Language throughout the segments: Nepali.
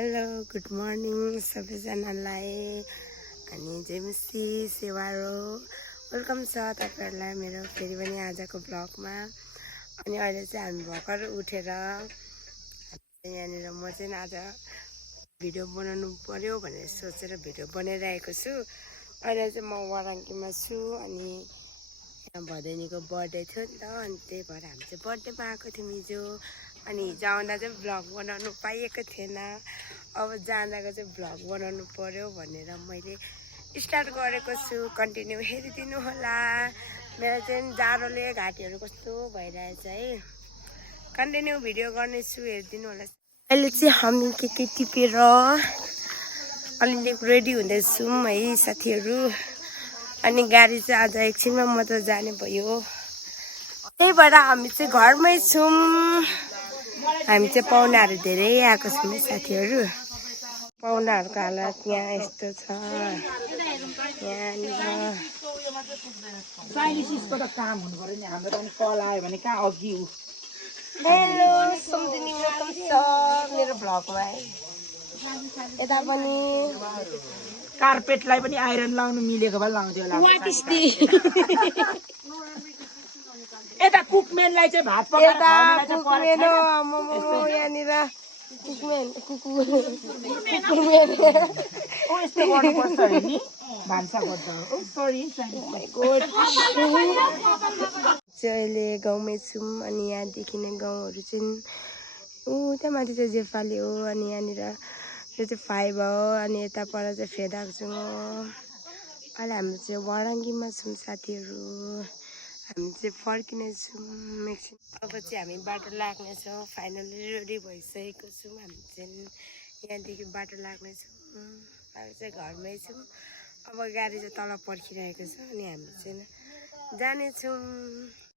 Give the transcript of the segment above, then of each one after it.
हेलो गुड मर्निङ सबैजनालाई अनि जेमसी सेवारो वेलकम छ तपाईहरुलाई मेरो फेरि पनि आजको ब्लगमा। अनि अहिले चाहिँ हामी भर्खर उठेर यहाँनिर म चाहिँ आज भिडियो बनाउनु पर्यो भनेर सोचेर भिडियो बनाइरहेको छु। अहिले चाहिँ म वाराङ्गीमा छु अनि यहाँ भदैनीको बर्थडे थियो नि त, अनि त्यही भएर हामी चाहिँ बर्थडेमा आएको थियौँ हिजो। अनि हिजो आउँदा चाहिँ भ्लग बनाउनु पाइएको थिएन, अब जाँदाको चाहिँ भ्लग बनाउनु पर्यो भनेर मैले स्टार्ट गरेको छु। कन्टिन्यू हेरिदिनु होला। मेरो चाहिँ जाडोले घाँटीहरू कस्तो भइरहेछ है, कन्टिन्यू भिडियो गर्नेछु, हेरिदिनु होला। अहिले चाहिँ हामी के टिपेर अलिक रेडी हुँदैछौँ है साथीहरू। अनि गाडी चाहिँ आज एकछिनमा म त जाने भयो, त्यही भएर हामी चाहिँ घरमै छौँ। हामी चाहिँ पाहुनाहरू धेरै आएको छौँ साथीहरू। पाहुनाहरूको हालत यहाँ यस्तो छ। हेलो सम्झिनी वेलकम छ मेरो भ्लगमा है। यता पनि कार्पेटलाई पनि आइरन लाउनु मिलेको भए लाउँथ्यो होला। यता कुकमेनलाई चाहिँ भात पकाएर खुवाउनलाई चाहिँ परेको छैन। यहाँनिर कुकमेन ओ यस्तो गर्नुपर्छ है नि भान्सा गर्दा। ओ सरी अहिले गाउँमै छौँ। अनि यहाँदेखि नै गाउँहरू चाहिँ त्यहाँ माथि चाहिँ जेफाली हो। अनि यहाँनिर यो चाहिँ 5 हो। अनि यता पर चाहिँ फेदाक्छु म। अहिले हामी चाहिँ वाराङ्गीमा छौँ साथीहरू। हामी चाहिँ फर्किनेछौँ एकछिन। अब चाहिँ हामी बाटो लाग्नेछौँ। फाइनली रेडी भइसकेको छौँ। हामी चाहिँ यहाँदेखि बाटो लाग्नेछौँ। अहिले चाहिँ घरमै छौँ। अब गाडी चाहिँ तल पर्खिरहेको छ अनि हामी चाहिँ जानेछौँ।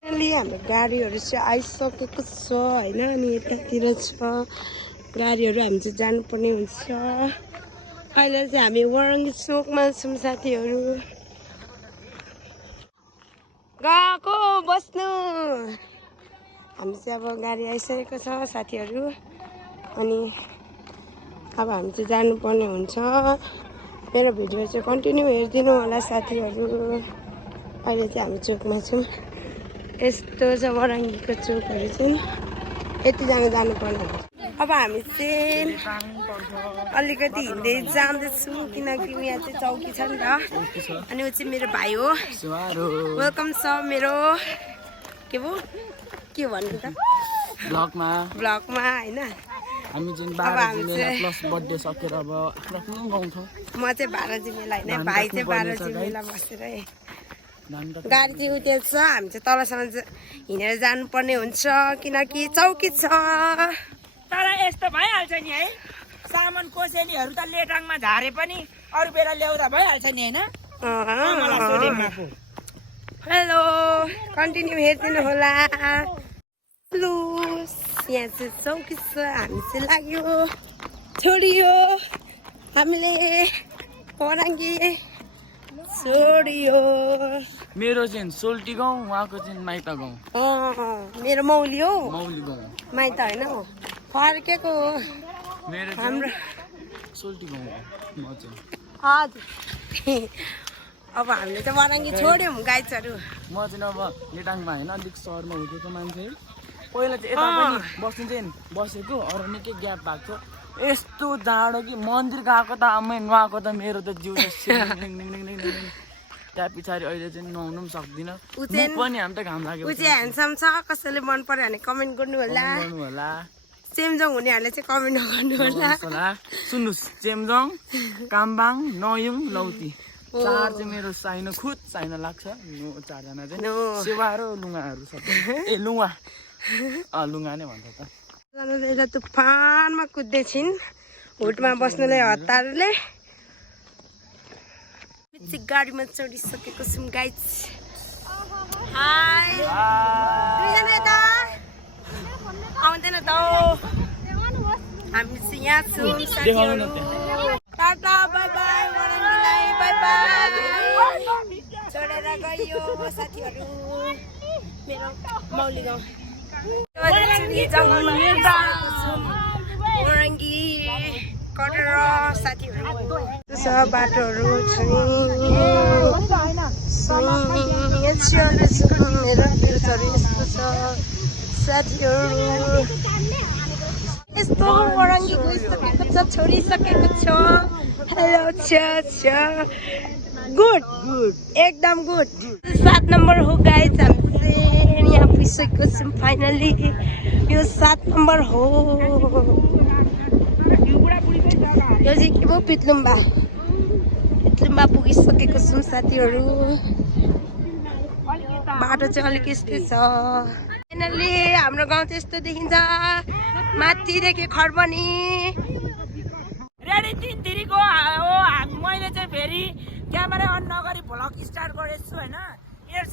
फाइनली हाम्रो गाडीहरू चाहिँ आइसकेको छ होइन। अनि यतातिर छ गाडीहरू, हामी चाहिँ जानुपर्ने हुन्छ। अहिले चाहिँ हामी वाराङ्गी चोकमा छौँ साथीहरू। गएको बस्नु। हामी चाहिँ अब गाडी आइसकेको छ साथीहरू। अनि अब हामी चाहिँ जानुपर्ने हुन्छ। मेरो भिडियो चाहिँ कन्टिन्यू हेरिदिनु होला साथीहरू। अहिले चाहिँ हामी चोकमा छौँ। यस्तो छ वाराङ्गीको चोकहरू चाहिँ। यतिजना जानुपर्ने हुन्छ। अब हामी चाहिँ अलिकति हिँड्दै जाँदैछौँ किनकि यहाँ चाहिँ चौकी छ नि त। अनि ऊ चाहिँ मेरो भाइ हो, वेलकम छ मेरो के भन्नु त ब्लगमा होइन। हामी चाहिँ 12 जिमेला प्लस बर्थडे सकेर अब आफ्नो गाउँछौँ। म चाहिँ 12 जिमेला होइन, भाइ चाहिँ 12 जिमेला बसेर गाडी चाहिँ उतेर्छ। हामी चाहिँ तलसम्म हिँडेर जानुपर्ने हुन्छ किनकि चौकी छ। तर यस्तो भइहाल्छ नि है, सामान कोसेलीहरू त लेटाङमा झारे पनि अरू बेला ल्याउँदा भइहाल्छ नि होइन। हेलो कन्टिन्यू हेरिदिनु होला। लु यहाँ चाहिँ चौकी छ। हामी चाहिँ लाग्यो छोडियो, हामीले वाराङ्गी छोडियो। मेरो चाहिँ सोल्टी गाउँ, उहाँको चाहिँ माइत गाउँ। मेरो मौली हो, मौली गाउँ माइत होइन हो, फर्केको हो मेरो हाम्रो सोल्टी गाउँ म चाहिँ। हजुर अब हामीले चाहिँ वाराङ्गी छोड्यौँ गाइजहरू। म चाहिँ अब लेटाङमा होइन अलिक सहरमा हुर्केको मान्छे। पहिला चाहिँ यता पनि बस्नु चाहिँ बसेको, अरू निकै ग्याप भएको थियो। यस्तो जाडो कि मन्दिर गएको त आमै नुहाएको त मेरो त जिउ त्यहाँ पछाडि अहिले चाहिँ नुहाउनु पनि सक्दिनँ पनि। हामी त घाम लाग्यो। ऊ चाहिँ ह्यान्डसम छ, कसैले मन पर्यो भने कमेन्ट गर्नु होला। चेम्जोङ हुनेहरूले चाहिँ कमेन्ट नगर्नु होला। सुन्नुहोस्, चेम्जोङ, कामबाङ, नयुङ, लौती 4 चाहिँ मेरो साइनो खुद साइनो लाग्छ। 4 जना चाहिँ सेवा र लुगाहरू सबै। ए लुगा लुगा नै भन्छ त। एउटा तुफानमा कुद्दैछिन् हुटमा बस्नुलाई हतारले। चाहिँ गाडीमा चढिसकेको छौँ गाइज। हाई आउँदैन त हामी चाहिँ यहाँ छौँ साथीहरू। टाटा बाई बाई वाराङ्गीलाई बाई बाई। छोडेर गयो साथीहरू मेरो मौली गाउँ। जङ्गलमा वाराङ्गी गरेर साथीहरू छ बाटोहरू छ मेरो फ्युचरहरू यस्तो छ साथीहरू यस्तो वरङ्गी गइसकेको छ छोडिसकेको छ हेलो छ गुड एकदम गुड 7 नम्बर हो गाइस हामी चाहिँ यहाँ पुगिसकेको छौँ फाइनली यो 7 नम्बर हो यो चाहिँ के भयो पितलुम्बा पुगिसकेको छौँ साथीहरू बाटो चाहिँ अलिक यस्तै छ फाइनली हाम्रो गाउँ चाहिँ यस्तो देखिन्छ माथिदेखि खरबनी रेडी 3 तिरीको हो मैले चाहिँ फेरि क्यामेरा अन नगरी भ्लग स्टार्ट गरेको छु होइन यिनीहरू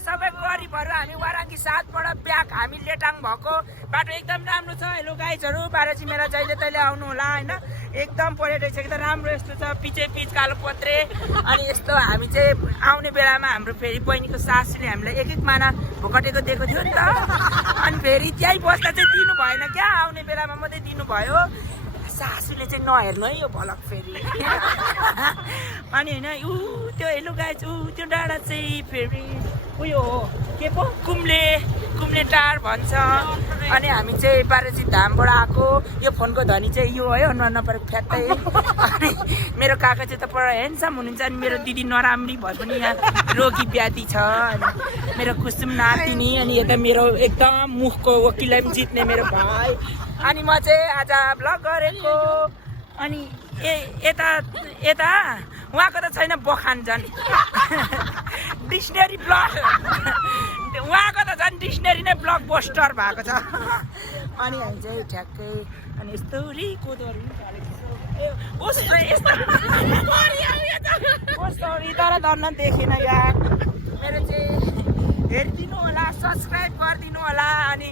सबै गरिबहरू हामी वाराङ्गी 7 बाट ब्याक हामी लेटाङ भएको बाटो एकदम राम्रो छ हेलो गाइजहरू बाह्रजी मेरा जहिले तहिले आउनु होला होइन एकदम पर्यटक छ एकदम राम्रो यस्तो छ पिच कालो पत्रे अनि यस्तो हामी चाहिँ आउने बेलामा हाम्रो फेरि बहिनीको सासूले हामीलाई एक माना भोकटेको दिएको थियो नि त अनि फेरि त्यहीँ बस्दा चाहिँ दिनु भएन क्या आउने बेलामा मात्रै दिनुभयो सासूले चाहिँ नहेर्नु है यो भलक फेरि अनि होइन त्यो हेलो गाइज त्यो डाँडा चाहिँ फेरि उयो हो के पो कुम्ले टार भन्छ अनि हामी चाहिँ बाह्रजी धामबाट आएको यो फोनको धनी चाहिँ यो है नपरेको फ्याट्टै अनि मेरो काका चाहिँ त पुरा ह्यान्डसम हुनुहुन्छ अनि मेरो दिदी नराम्री भए पनि यहाँ रोगी व्याधि छ अनि मेरो कुसुम नातिनी अनि यता मेरो एकदम मुखको वकिललाई पनि जित्ने मेरो भाइ अनि म चाहिँ आज भ्लग गरेको अनि यता उहाँको त छैन बखान झन् डिक्सनरी ब्लग उहाँको त झन् डिक्सनरी नै ब्लग पोस्टर भएको छ अनि हामी चाहिँ ठ्याक्कै अनि यस्तो कोदोहरू तर धन्न देखेन यार मेरो चाहिँ हेरिदिनु होला सब्सक्राइब गरिदिनु होला अनि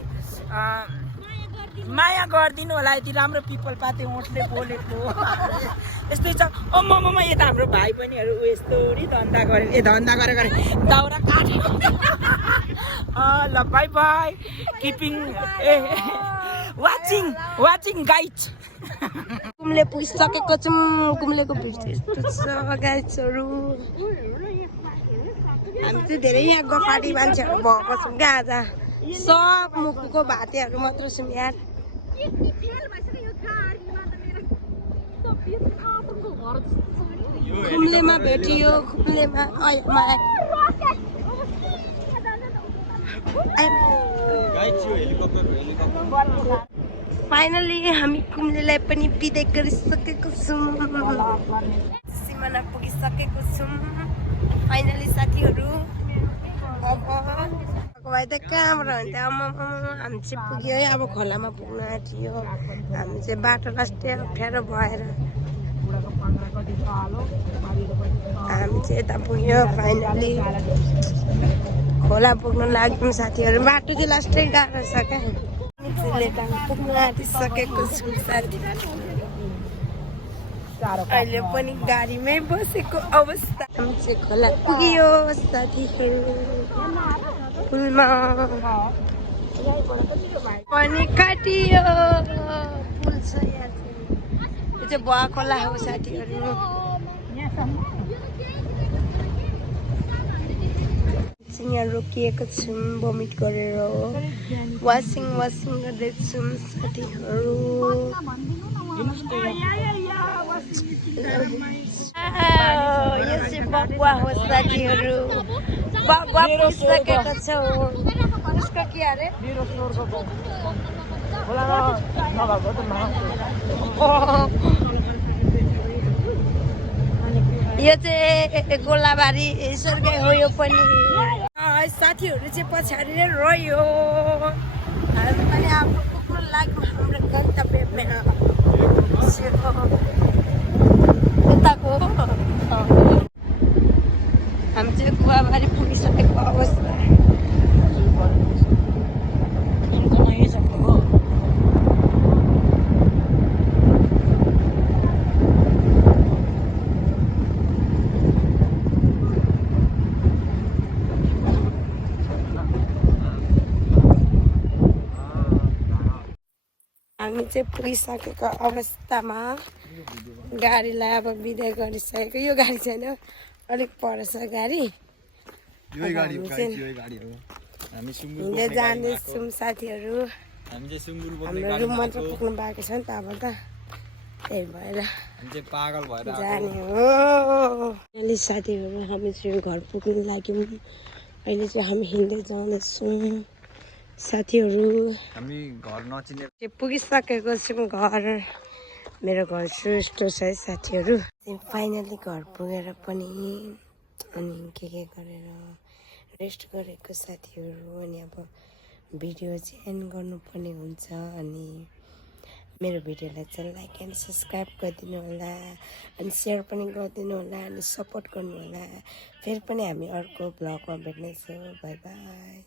माया गरिदिनु होला यति राम्रो पिपल पाते ओठले बोलेको यस्तै छ ओ ममा यता हाम्रो भाइ बहिनीहरू यस्तो धन्दा गरे दाउरा काट्यो ल बाई किपिङ वाचिङ गाइड कुम्ले पुगिसकेको छौँ कुम्लेको भिड यस्तो छ गाइड्सहरू हामी चाहिँ धेरै यहाँ गफाडी मान्छेहरू भएको छौँ क्या आज सब मुखको भातेहरू मात्र छौँ यार कुम्लेमा भेटियो कुम्लेमा फाइनली हामी कुम्लेलाई पनि बिदाइ गरिसकेको छौँ सिमाना पुगिसकेको छौँ फाइनली साथीहरू भए त कहाँबाट हुन्थ्यो हामी चाहिँ पुग्यो है अब खोलामा पुग्न आँटियो हामी चाहिँ बाटो लास्टै अप्ठ्यारो भएर हामी चाहिँ यता पुग्यो फाइनली खोला पुग्न लाग्यौँ साथीहरू बाटो चाहिँ लास्टै गाह्रो छ क्या पुग्न आँटिसकेको छु साथी अहिले पनि गाडीमै बसेको अवस्था हामी चाहिँ खोला पुग्यो साथीहरू पुलमा पनि काटियो पुल छ यहाँ यो चाहिँ बुवा खोला हो साथीहरू यहाँ रोकिएको छौँ भमिट गरेर वासिङ गर्दैछौँ साथीहरू यो चाहिँ बगुवा हो साथीहरू बगुवा पुगिसकेको छौँ उसको के अरे यो चाहिँ गोलाबारी स्वर्गै हो यो पनि साथीहरू चाहिँ पछाडि नै रह्यो हामी पनि आफ्नो कुकुर लाग्यो हाम्रो गन्तव्यमा यताको हामी चाहिँ गुवाबारी पुगिसकेको अवस्था हामी चाहिँ पुगिसकेको अवस्थामा गाडीलाई अब बिदा गरिसकेको यो गाडी छैन अलिक पर छ गाडी हिँड्दै जाँदैछौँ साथीहरू हाम्रो रुम मात्र पुग्नु बाँकी छ नि त अब त त्यही भएर जाने हो अहिले साथीहरू हामी चाहिँ घर पुग्नु लाग्यौँ अहिले चाहिँ हामी हिँड्दै जाँदैछौँ साथीहरू हामी घर नचिने पुगिसकेको छौँ घर मेरो घर यस्तो छ है साथीहरू फाइनली घर पुगेर पनि अनि के गरेर रेस्ट गरेको साथीहरू अनि अब भिडियो चाहिँ एन्ड गर्नुपर्ने हुन्छ अनि मेरो भिडियोलाई चाहिँ लाइक एन्ड सब्सक्राइब गरिदिनु होला अनि सेयर पनि गरिदिनु होला अनि सपोर्ट गर्नु होला फेरि पनि हामी अर्को ब्लगमा भेट्नेछौँ बाई बाई